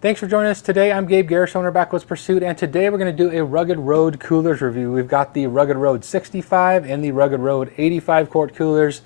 Thanks for joining us today. I'm Gabe Garrish, owner of Backwoods Pursuit, and today we're going to do a Rugged Road coolers review. We've got the Rugged Road 65 and the Rugged Road 85 quart coolers.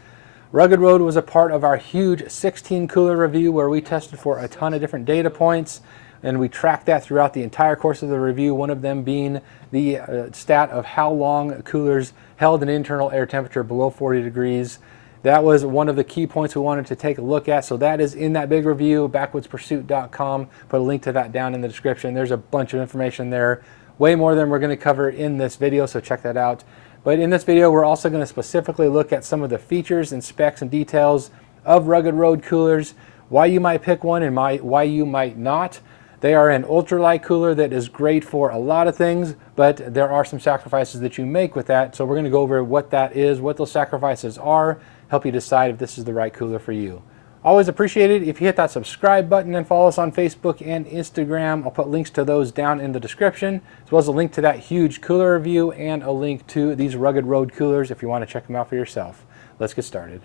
Rugged Road was a part of our huge 16 cooler review where we tested for a ton of different data points, and we tracked that throughout the entire course of the review, one of them being the stat of how long coolers held an internal air temperature below 40 degrees. That was one of the key points we wanted to take a look at. So that is in that big review, backwoodspursuit.com. Put a link to that down in the description. There's a bunch of information there, way more than we're going to cover in this video, so check that out. But in this video, we're also going to specifically look at some of the features and specs and details of Rugged Road coolers, why you might pick one and why you might not. They are an ultralight cooler that is great for a lot of things, but there are some sacrifices that you make with that. So we're going to go over what that is, what those sacrifices are, help you decide if this is the right cooler for you. Always appreciate it if you hit that subscribe button and follow us on Facebook and Instagram. I'll put links to those down in the description, as well as a link to that huge cooler review and a link to these Rugged Road coolers if you want to check them out for yourself. Let's get started.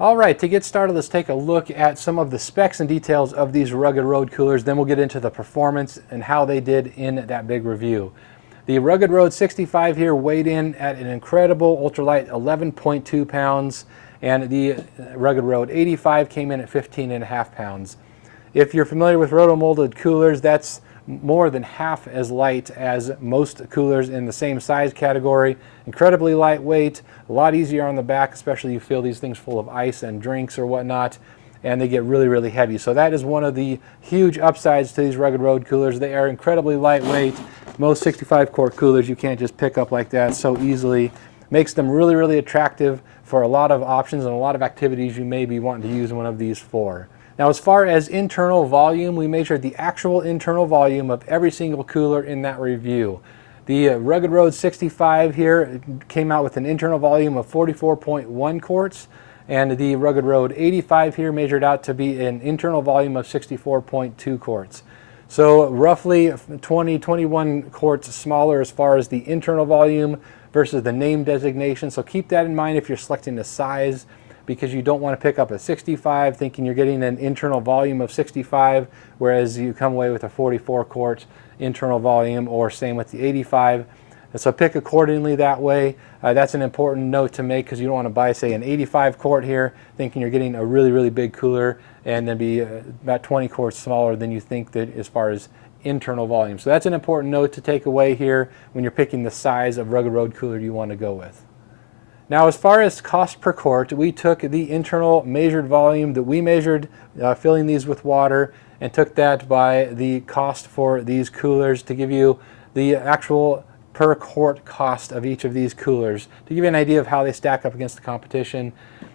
All right, to get started, let's take a look at some of the specs and details of these Rugged Road coolers. Then we'll get into the performance and how they did in that big review. The Rugged Road 65 here weighed in at an incredible ultralight 11.2 pounds, and the Rugged Road 85 came in at 15.5 pounds. If you're familiar with rotomolded coolers, that's more than half as light as most coolers in the same size category. Incredibly lightweight, a lot easier on the back, especially you fill these things full of ice and drinks or whatnot, and they get really, really heavy. So that is one of the huge upsides to these Rugged Road coolers. They are incredibly lightweight. Most 65 quart coolers you can't just pick up like that so easily. Makes them really, really attractive for a lot of options and a lot of activities you may be wanting to use one of these for. Now, as far as internal volume, we measured the actual internal volume of every single cooler in that review. The Rugged Road 65 here came out with an internal volume of 44.1 quarts, and the Rugged Road 85 here measured out to be an internal volume of 64.2 quarts. So roughly 21 quarts smaller as far as the internal volume versus the name designation. So keep that in mind if you're selecting the size, because you don't want to pick up a 65 thinking you're getting an internal volume of 65, whereas you come away with a 44 quart internal volume, or same with the 85. And so pick accordingly that way. That's an important note to make, because you don't want to buy, say, an 85 quart here thinking you're getting a really, really big cooler and then be about 20 quarts smaller than you think that as far as internal volume. So that's an important note to take away here when you're picking the size of Rugged Road cooler you want to go with. Now, as far as cost per quart, we took the internal measured volume that we measured filling these with water and took that by the cost for these coolers to give you the actual per quart cost of each of these coolers, to give you an idea of how they stack up against the competition.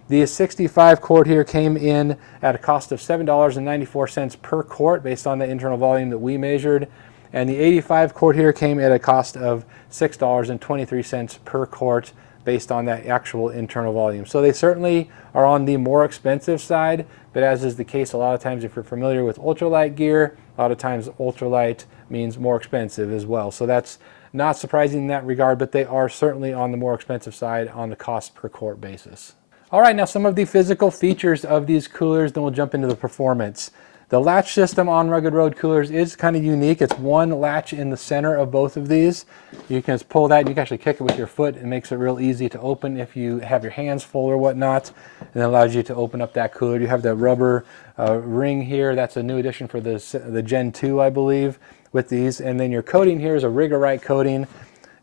The 65 quart here came in at a cost of $7.94 per quart based on the internal volume that we measured, and the 85 quart here came at a cost of $6.23 per quart based on that actual internal volume. So they certainly are on the more expensive side, but as is the case a lot of times if you're familiar with ultralight gear, a lot of times ultralight means more expensive as well. So that's not surprising in that regard, but they are certainly on the more expensive side on the cost per quart basis. All right, now some of the physical features of these coolers, then we'll jump into the performance. The latch system on Rugged Road coolers is kind of unique. It's one latch in the center of both of these. You can just pull that, and you can actually kick it with your foot. It makes it real easy to open if you have your hands full or whatnot, and it allows you to open up that cooler. You have the rubber ring here. That's a new addition for the Gen 2, I believe, with these. And then your coating here is a Rigorite coating.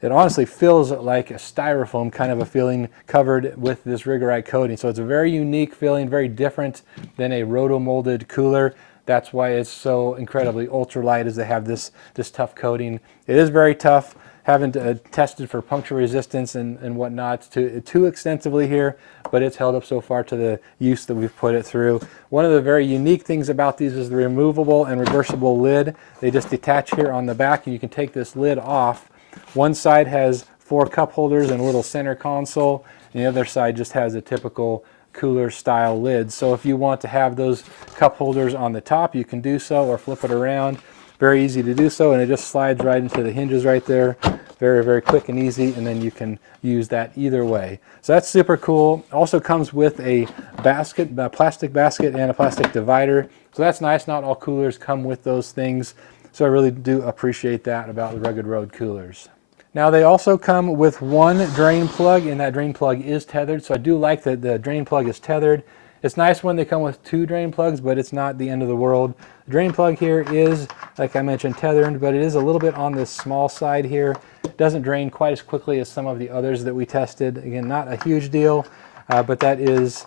It honestly feels like a styrofoam kind of a feeling covered with this Rigorite coating. So it's a very unique feeling, very different than a rotomolded cooler. That's why it's so incredibly ultralight, is they have this tough coating. It is very tough. Haven't tested for puncture resistance and whatnot too extensively here, but it's held up so far to the use that we've put it through. One of the very unique things about these is the removable and reversible lid. They just detach here on the back, and you can take this lid off One side has 4 cup holders and a little center console, and the other side just has a typical cooler style lid. So if you want to have those cup holders on the top, you can do so, or flip it around. Very easy to do so, and it just slides right into the hinges right there. Very, very quick and easy, and then you can use that either way. So that's super cool. Also comes with a basket, a plastic basket, and a plastic divider. So that's nice. Not all coolers come with those things. So I really do appreciate that about the Rugged Road coolers. Now they also come with one drain plug, and that drain plug is tethered. So I do like that the drain plug is tethered. It's nice when they come with 2 drain plugs, but it's not the end of the world. The drain plug here is, like I mentioned, tethered, but it is a little bit on the small side here. It doesn't drain quite as quickly as some of the others that we tested. Again, not a huge deal, but that is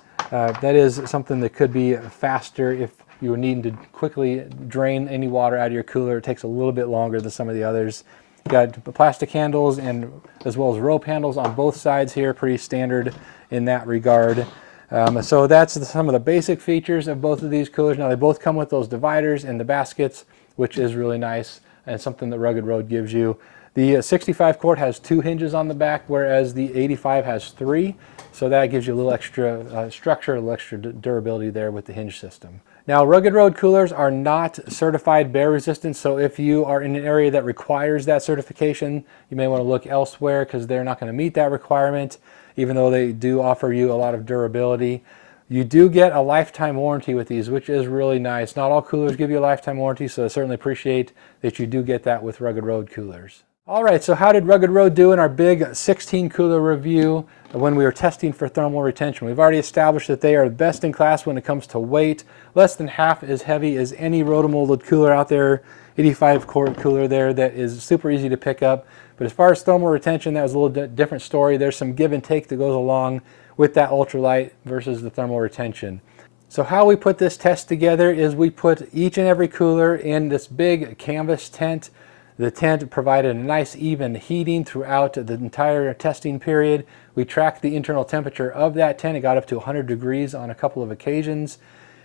something that could be faster if you were needing to quickly drain any water out of your cooler. It takes a little bit longer than some of the others. You got plastic handles and as well as rope handles on both sides here, pretty standard in that regard. So that's some of the basic features of both of these coolers. Now they both come with those dividers and the baskets, which is really nice and something that Rugged Road gives you. The 65 quart has 2 hinges on the back, whereas the 85 has 3. So that gives you a little extra structure, a little extra durability there with the hinge system. Now, Rugged Road coolers are not certified bear resistant, so if you are in an area that requires that certification, you may want to look elsewhere because they're not going to meet that requirement, even though they do offer you a lot of durability. You do get a lifetime warranty with these, which is really nice. Not all coolers give you a lifetime warranty, so I certainly appreciate that you do get that with Rugged Road coolers. All right, so how did Rugged Road do in our big 16 cooler review when we were testing for thermal retention? We've already established that they are best in class when it comes to weight, less than half as heavy as any rotomolded cooler out there, 85 quart cooler there that is super easy to pick up. But as far as thermal retention, that was a little different story. There's some give and take that goes along with that ultralight versus the thermal retention. So how we put this test together is we put each and every cooler in this big canvas tent. The tent provided a nice even heating throughout the entire testing period. We tracked the internal temperature of that tent. It got up to 100 degrees on a couple of occasions.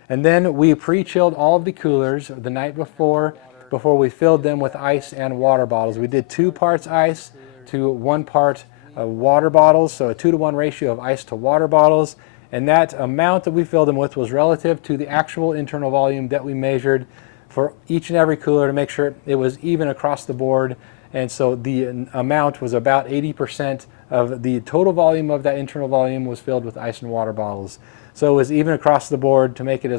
And then we pre-chilled all of the coolers the night before we filled them with ice and water bottles. We did 2 parts ice to 1 part water bottles, so a 2-to-1 ratio of ice to water bottles. And that amount that we filled them with was relative to the actual internal volume that we measured for each and every cooler to make sure it was even across the board. And so the amount was about 80% of the total volume of that internal volume was filled with ice and water bottles. So it was even across the board to make it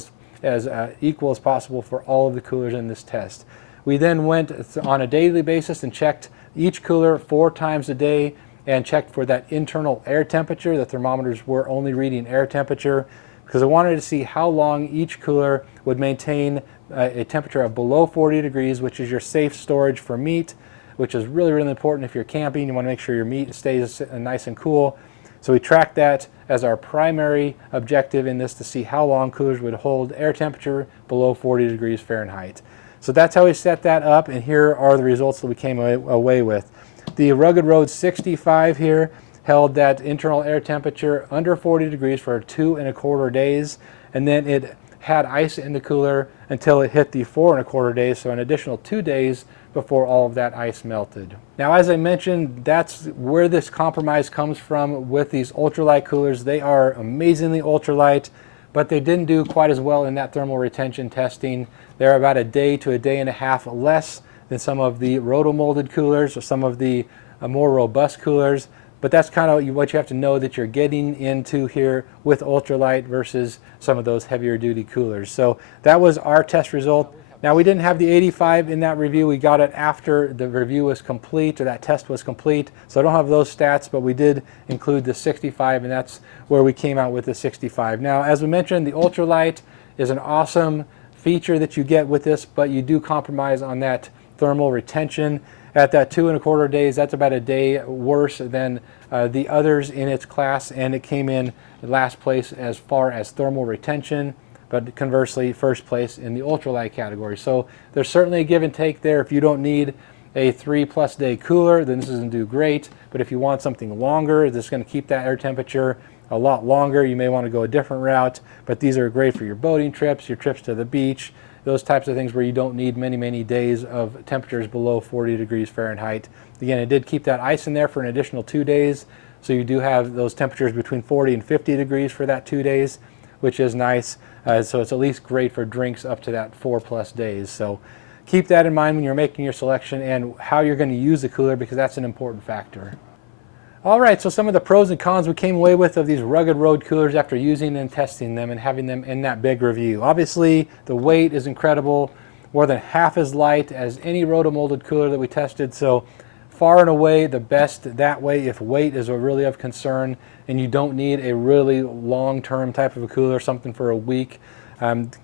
as equal as possible for all of the coolers in this test. We then went on a daily basis and checked each cooler 4 times a day and checked for that internal air temperature. The thermometers were only reading air temperature because I wanted to see how long each cooler would maintain a temperature of below 40 degrees, which is your safe storage for meat, which is really, really important if you're camping. You want to make sure your meat stays nice and cool. So we tracked that as our primary objective in this to see how long coolers would hold air temperature below 40 degrees Fahrenheit. So that's how we set that up, and here are the results that we came away with. The Rugged Road 65 here held that internal air temperature under 40 degrees for 2¼ days, and then it had ice in the cooler until it hit the 4¼ days, so an additional 2 days before all of that ice melted. Now, as I mentioned, that's where this compromise comes from with these ultralight coolers. They are amazingly ultralight, but they didn't do quite as well in that thermal retention testing. They're about a day to a day and a half less than some of the rotomolded coolers or some of the more robust coolers. But that's kind of what you have to know that you're getting into here with ultralight versus some of those heavier duty coolers. So that was our test result. Now, we didn't have the 85 in that review. We got it after the review was complete, or that test was complete. So I don't have those stats, but we did include the 65, and that's where we came out with the 65. Now, as we mentioned, the ultralight is an awesome feature that you get with this, but you do compromise on that thermal retention. At that 2¼ days, that's about a day worse than the others in its class, and it came in last place as far as thermal retention, but conversely, first place in the ultralight category. So there's certainly a give and take there. If you don't need a 3+ day cooler, then this is going to do great. But if you want something longer, this is going to keep that air temperature a lot longer. You may want to go a different route, but these are great for your boating trips, your trips to the beach, those types of things where you don't need many days of temperatures below 40 degrees Fahrenheit. Again, it did keep that ice in there for an additional 2 days, so you do have those temperatures between 40 and 50 degrees for that 2 days, which is nice. So it's at least great for drinks up to that 4+ days. So keep that in mind when you're making your selection and how you're going to use the cooler, because that's an important factor. All right, so some of the pros and cons we came away with of these Rugged Road coolers after using and testing them and having them in that big review. Obviously, the weight is incredible, more than half as light as any rotomolded cooler that we tested, so far and away the best that way if weight is really of concern and you don't need a really long-term type of a cooler, something for a week.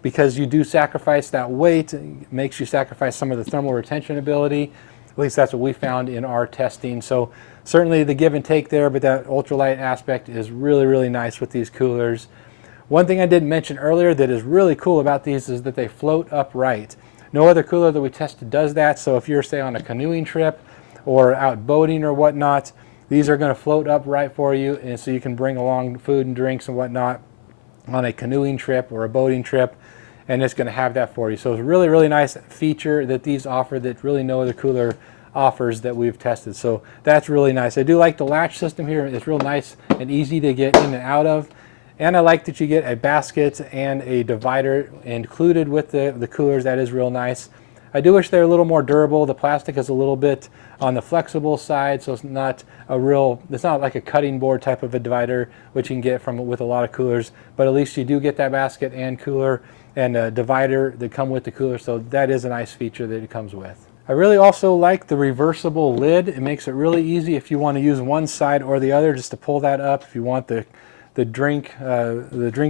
Because you do sacrifice that weight, it makes you sacrifice some of the thermal retention ability. At least that's what we found in our testing. So certainly the give and take there, but that ultralight aspect is really nice with these coolers. One thing I didn't mention earlier that is really cool about these is that they float upright. No other cooler that we tested does that, so if you're, say, on a canoeing trip or out boating or whatnot, these are going to float upright for you, and so you can bring along food and drinks and whatnot on a canoeing trip or a boating trip, and it's going to have that for you. So it's a really nice feature that these offer that really no other cooler offers that we've tested. So that's really nice. I do like the latch system here. It's real nice and easy to get in and out of. And I like that you get a basket and a divider included with the coolers. That is real nice. I do wish they're a little more durable. The plastic is a little bit on the flexible side, so it's not like a cutting board type of a divider, which you can get with a lot of coolers, but at least you do get that basket and cooler and a divider that come with the cooler, so that is a nice feature that it comes with. I really also like the reversible lid. It makes it really easy if you want to use one side or the other, just to pull that up. If you want the drink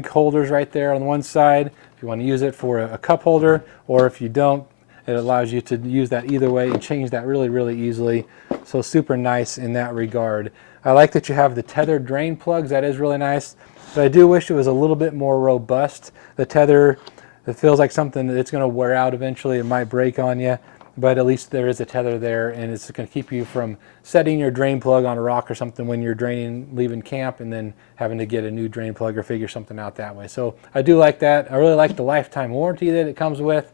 holders right there on one side, if you want to use it for a cup holder, or if you don't, it allows you to use that either way and change that really easily. So super nice in that regard. I like that you have the tethered drain plugs. That is really nice, but I do wish it was a little bit more robust. The tether, it feels like something that it's going to wear out eventually. It might break on you, but at least there is a tether there, and it's going to keep you from setting your drain plug on a rock or something when you're leaving camp, and then having to get a new drain plug or figure something out that way. So I do like that. I really like the lifetime warranty that it comes with.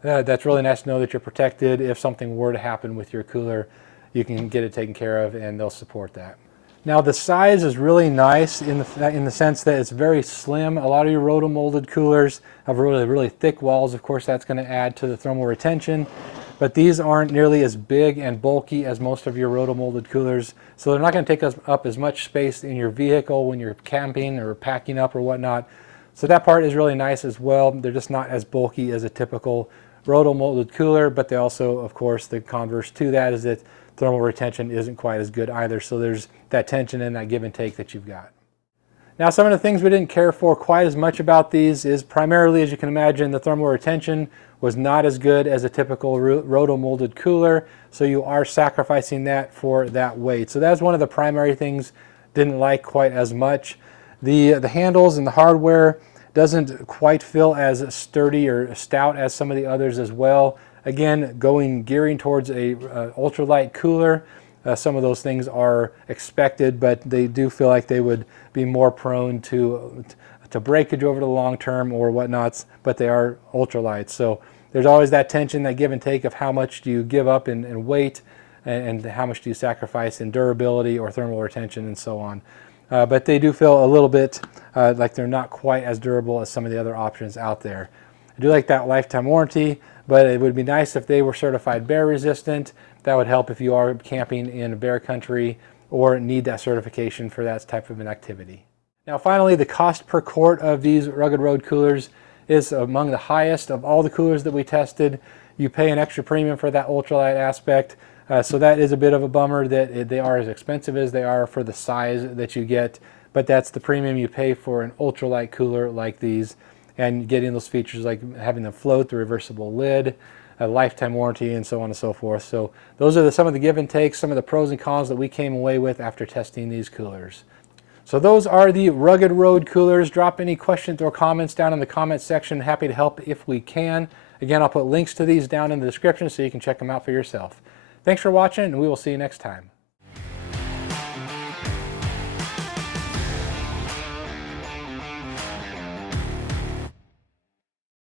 That's really nice to know that you're protected. If something were to happen with your cooler, you can get it taken care of, and they'll support that. Now the size is really nice in the sense that it's very slim. A lot of your rotomolded coolers have really thick walls. Of course, that's going to add to the thermal retention, but these aren't nearly as big and bulky as most of your rotomolded coolers, so they're not going to take up as much space in your vehicle when you're camping or packing up or whatnot. So that part is really nice as well. They're just not as bulky as a typical rotomolded cooler, but they also, of course, the converse to that is that thermal retention isn't quite as good either. So there's that tension and that give and take that you've got. Now, some of the things we didn't care for quite as much about these is primarily, as you can imagine, the thermal retention was not as good as a typical rotomolded cooler. So you are sacrificing that for that weight. So that's one of the primary things didn't like quite as much. The handles and the hardware doesn't quite feel as sturdy or stout as some of the others as well. Again, gearing towards a ultralight cooler, some of those things are expected, but they do feel like they would be more prone to breakage over the long term or whatnots, but they are ultralights. So there's always that tension, that give and take of how much do you give up in weight and how much do you sacrifice in durability or thermal retention and so on. But they do feel a little bit like they're not quite as durable as some of the other options out there. I do like that lifetime warranty, but it would be nice if they were certified bear resistant. That would help if you are camping in bear country or need that certification for that type of an activity. Now finally, the cost per quart of these Rugged Road coolers is among the highest of all the coolers that we tested. You pay an extra premium for that ultralight aspect. So that is a bit of a bummer that they are as expensive as they are for the size that you get, but that's the premium you pay for an ultralight cooler like these, and getting those features like having them float, the reversible lid, a lifetime warranty, and so on and so forth. So those are some of the give and takes, some of the pros and cons that we came away with after testing these coolers. So those are the Rugged Road coolers. Drop any questions or comments down in the comment section. Happy to help if we can. Again, I'll put links to these down in the description so you can check them out for yourself. Thanks for watching, and we will see you next time.